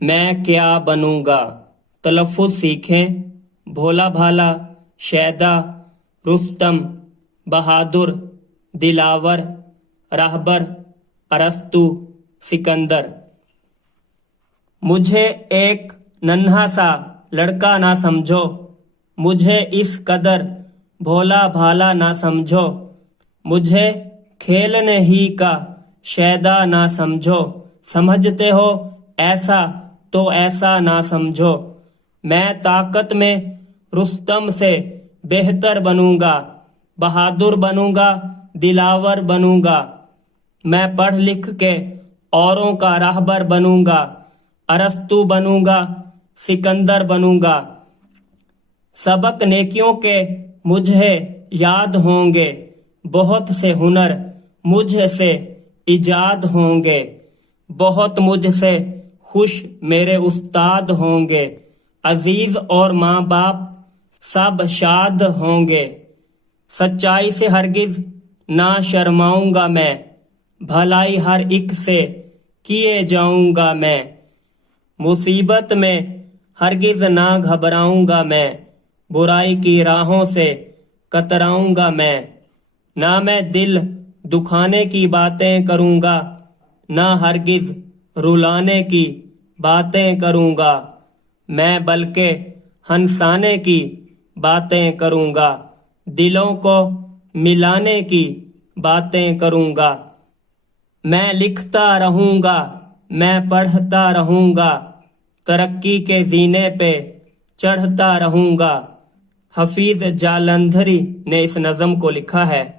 میں کیا بنوں گا تلفظ سیکھیں۔ بھولا بھالا، شیدا، رستم، بہادر، دلاور، رہبر، ارسطو، سکندر۔ مجھے ایک ننھا سا لڑکا نہ سمجھو، مجھے اس قدر بھولا بھالا نہ سمجھو، مجھے کھیلنے ہی کا شیدا نہ سمجھو، سمجھتے ہو ایسا تو ایسا نہ سمجھو۔ میں طاقت میں رستم سے بہتر بنوں گا، بہادر بنوں گا، دلاور بنوں گا۔ میں پڑھ لکھ کے اوروں کا رہبر بنوں گا، ارسطو بنوں گا، سکندر بنوں گا۔ سبق نیکیوں کے مجھے یاد ہوں گے، بہت سے ہنر مجھ سے ایجاد ہوں گے، بہت مجھ سے خوش میرے استاد ہوں گے، عزیز اور ماں باپ سب شاد ہوں گے۔ سچائی سے ہرگز نہ شرماؤں گا میں، بھلائی ہر ایک سے کیے جاؤں گا میں۔ مصیبت میں ہرگز نہ گھبراؤں گا میں، برائی کی راہوں سے کتراؤں گا میں۔ نہ میں دل دکھانے کی باتیں کروں گا، نہ ہرگز رلانے کی باتیں کروں گا، میں بلکہ ہنسانے کی باتیں کروں گا، دلوں کو ملانے کی باتیں کروں گا۔ میں لکھتا رہوں گا، میں پڑھتا رہوں گا، ترقی کے زینے پہ چڑھتا رہوں گا۔ حفیظ جالندھری نے اس نظم کو لکھا ہے۔